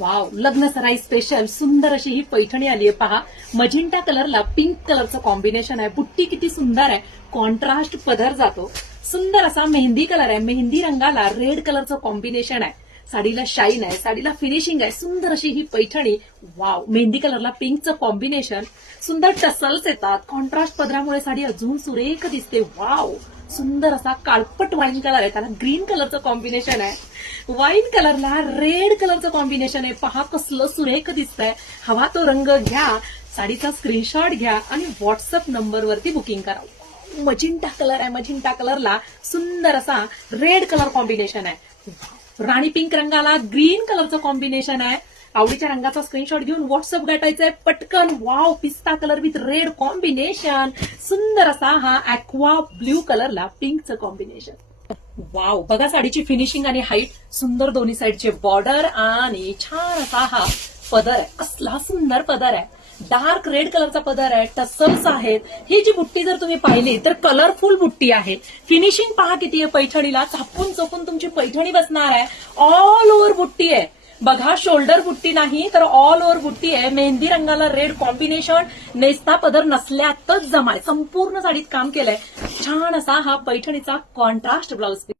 Wow, लग्न सराई special सुंदर अशी ही पैठणी आली आहे पहा. मजिंटा कलरला पिंक कलरचं कॉम्बिनेशन आहे. बुट्टी किती सुंदर आहे. कॉन्ट्रास्ट पदर जातो. सुंदर असा मेहंदी कलर आहे. मेहंदी रंगाला रेड कलरचं कॉम्बिनेशन आहे. साडीला शाईन आहे. साडीला फिनिशिंग आहे. सुंदर अशी ही पैठणी. वाव, मेहंदी कलरला पिंकचं कॉम्बिनेशन. सुंदर टसल्स येतात. कॉन्ट्रास्ट पदरामुळे साडी अजून सुरेख दिसते. वाव, सुंदर असा काळपट वाईन कलर आहे. त्याला ग्रीन कलरचं कॉम्बिनेशन आहे. वाईन कलरला रेड कलरचं कॉम्बिनेशन आहे. पहा कसलं सुरेख दिसतंय. हवा तो रंग घ्या, साडीचा स्क्रीनशॉट घ्या आणि व्हॉट्सअप नंबरवरती बुकिंग करा. मजिंटा कलर आहे. मजिंटा कलरला सुंदर असा रेड कलर कॉम्बिनेशन आहे. राणी पिंक रंगाला ग्रीन कलरचं कॉम्बिनेशन आहे. आवडीच्या रंगाचा स्क्रीनशॉट घेऊन व्हॉट्सअप गाठायचंय पटकन. वाव, पिस्ता कलर विथ रेड कॉम्बिनेशन. सुंदर असा हा ऍक्वा ब्ल्यू कलरला पिंकचं कॉम्बिनेशन. वाव, बघा साडीची फिनिशिंग आणि हाईट. सुंदर दोन्ही साईडचे बॉर्डर आणि छान असा हा पदर आहे. कसला सुंदर पदर आहे. डार्क रेड कलरचा पदर आहे. टसल्स आहेत. ही जी बुट्टी जर तुम्ही पाहिली तर कलरफुल बुट्टी आहे. फिनिशिंग पहा किती आहे पैठणीला. चापून चोपून तुमची पैठणी बसणार आहे. ऑल ओव्हर बुट्टी आहे. बघा, शोल्डर बुट्टी नाही तर ऑल ओव्हर बुट्टी आहे. मेहंदी रंगाला रेड कॉम्बिनेशन. नेसता पदर नसल्यातच जमाय. संपूर्ण साडीत काम केलंय. छान असा हा पैठणीचा कॉन्ट्रास्ट ब्लाउज.